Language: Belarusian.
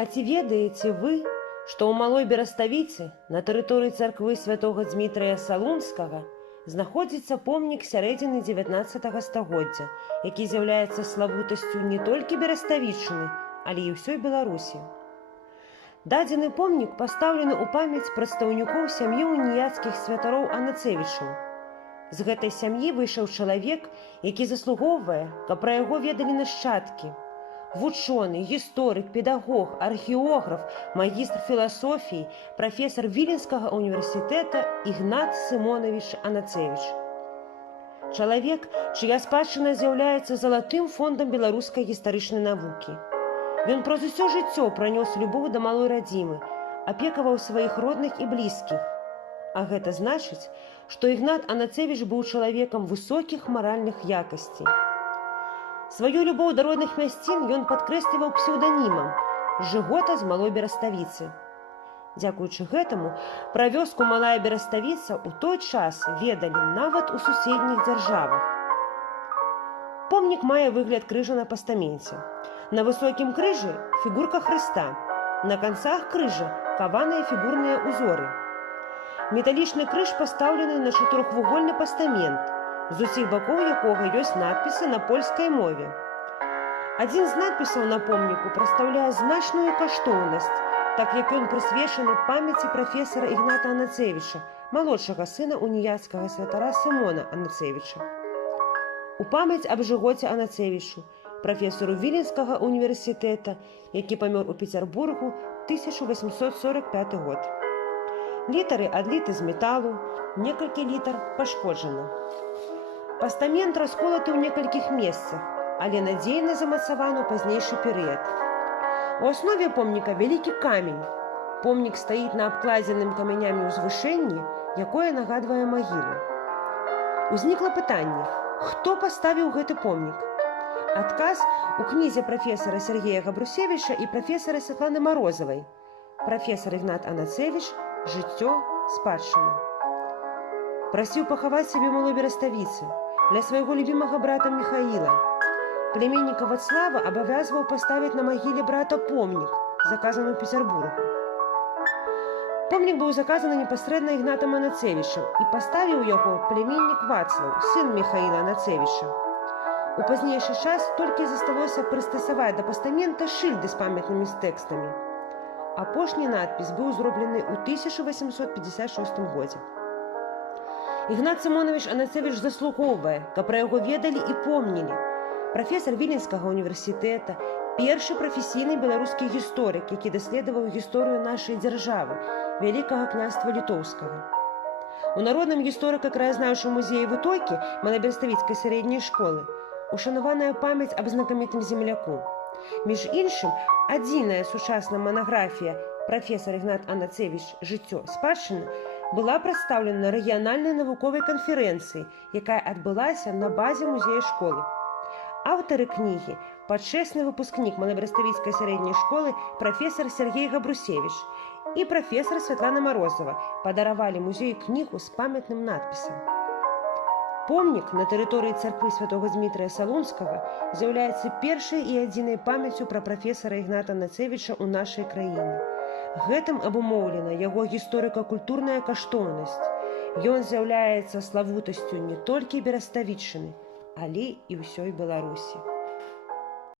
А ці ведаеце вы, што ў Малой Бераставіцы на тэрыторыі царквы святога Дзмітрыя Салунскага знаходзіцца помнік сярэдзіны 19 стагоддзя, які з'яўляецца славутасцю не толькі Бераставіччыны, але і ўсёй Беларусі. Дадзены помнік пастаўлены ў памяць прадстаўнікоў сям'і уніяцкіх святароў Анацевічаў. З гэтай сям'і выйшаў чалавек, які заслугоўвае, каб пра яго ведалі нашчадкі. Вучоны, гісторык, педагог, археограф, магістр філасофіі, прафесар Віленскага універсітэта Ігнат Сымонавіч Анацевіч. Чалавек, чыя спадчына з'яўляецца залатым фондам беларускай гістарычнай навукі. Ён праз усё жыццё пранёс любоў да малой радзімы, апекаваў сваіх родных і блізкіх. А гэта значыць, што Ігнат Анацевіч быў чалавекам высокіх маральных якасцей. Сваю любоў да родных мясцін ён падкрэсліваў псеўданімам «Жыгота з Малой Бераставіцы». Дзякуючы гэтаму пра вёску Малая Бераставіца ў той час ведалі нават у суседніх дзяржавах. Помнік мае выгляд крыжа на пастаменце. На высокім крыжы фігурка Хрыста, на канцах крыжа каваныя фігурныя ўзоры. Металічны крыж пастаўлены на чатырохвугольны пастамент, з усіх бакоў якога ёсць надпісы на польскай мове. Адзін з надпісаў на помніку прадстаўляе значную каштоўнасць, так як ён прысвечаны памяці прафесара Ігната Анацевіча, малодшага сына уніяцкага святара Сымона Анацевіча. У памяць аб Жыгоце Анацевічу, прафесару Віленскага універсітэта, які памёр у Пецярбургу 1845 год. Літары адліты з металу, некалькі літар пашкоджана. Пастамент расколаты ў некалькіх месцах, але надзейна замацаваны ў пазнейшы перыяд. У аснове помніка вялікі камень. Помнік стаіць на абкладзеным камянямі ўзвышэнні, якое нагадвае магілу. Узнікла пытанне, хто паставіў гэты помнік? Адказ у кнізе прафесара Сергея Габрусевіча і прафесара Святланы Марозавай. Прафесар Ігнат Анацевіч «Жыццё, спадчына». Прасіў пахаваць сябе Малой Бераставіцы для свайго любімага брата Міхаіла. Племянніка Вацлава абавязваў паставіць на магіле брата помнік, заказаны ў Пецярбургу. Помнік быў заказаны непасрэдна Ігнатам Анацевічам і паставіў яго племяннік Вацлаў, сын Міхаіла Анацевіча. У пазнейшы час толькі засталося прыстасаваць да пастамента шыльды з памятнымі тэкстамі. Апошні надпіс быў зроблены ў 1856 годзе. Ігнат Сымонавіч Анацевіч заслугоўвае, каб пра яго ведалі і помнілі. Прафесар Віленскага універсітэта, першы прафесійны беларускі гісторык, які даследаваў гісторыю нашай дзяржавы, Вялікага княства Літоўскага. У народным гісторыка-краязнаўчым музеі Вытокі Малаберставіцкай сярэдняй школы ушанаваная памяць аб знакамітым земляку. Між іншым, адзіная сучасная манаграфія «Прафесар Ігнат Анацевіч. Жыццё, спадчына» была прадстаўлена на рэгіянальнай навуковай канферэнцыі, якая адбылася на базе музея школы. Аўтары кнігі – пачэсны выпускнік Малаберставіцкай сярэдняй школы прафесар Сергей Габрусевіч і прафесар Святлана Марозава падаравалі музею кнігу з памятным надпісам. Помнік на тэрыторыі царквы святога Дзмітрыя Салунскага з'яўляецца першай і адзінай памяццю пра прафесара Ігната Анацевіча ў нашай краіне. Гэтым абумоўлена яго гісторыка-культурная каштоўнасць. Ён з'яўляецца славутасцю не толькі Бераставіччыны, але і ўсёй Беларусі.